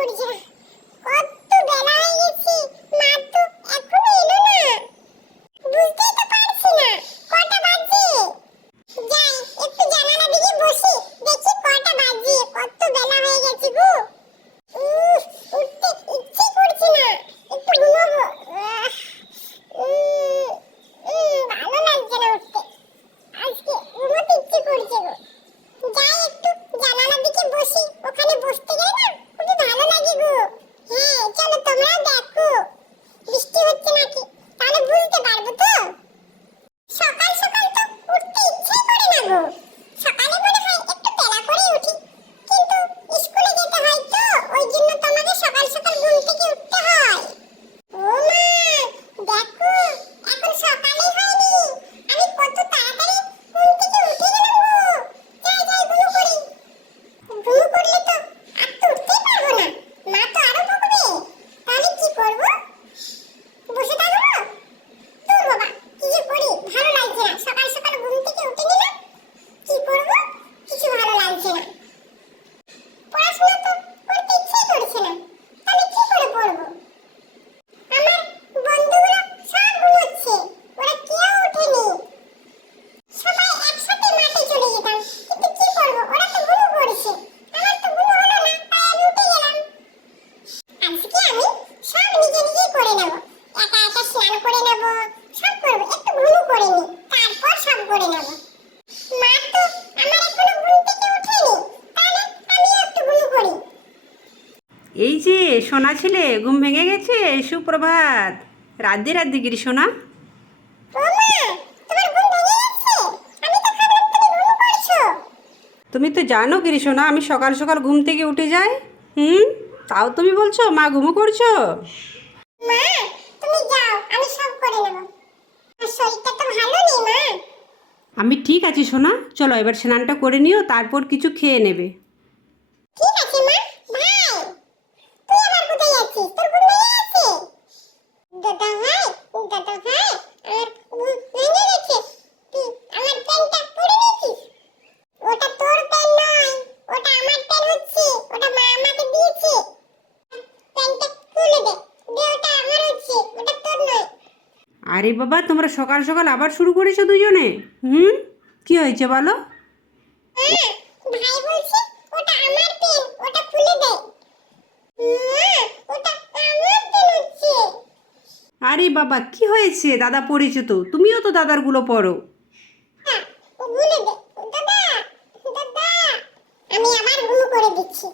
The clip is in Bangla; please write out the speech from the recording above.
குடிக்கிறேன் এই যে সোনা ছেলে ঘুম ভেঙে গেছে সুপ্রভাত। রাধে রাধে গিরি সোনা। তুমি তো জানো গিরি সোনা আমি সকাল সকাল ঘুম থেকে উঠে যাই। হুম? তাও তুমি বলছো মা ঘুমো করছ মা তুমি যাও আমি সব করে নেব। শরীরটা তো ভালো নেই মা। আমি ঠিক আছি সোনা। চলো এবার স্নানটা করে নিও তারপর কিছু খেয়ে নেবে। আরে বাবা তোমরা সকাল সকাল আবার শুরু করেছ দুজনে? হুম? কি হয়েছে বলো? আরে বাবা কি হয়েছে? দাদা পড়েছে তো তুমিও তো দাদারগুলো পড়ো। হ্যাঁ, আমি আবার ঘুম করে দিচ্ছি।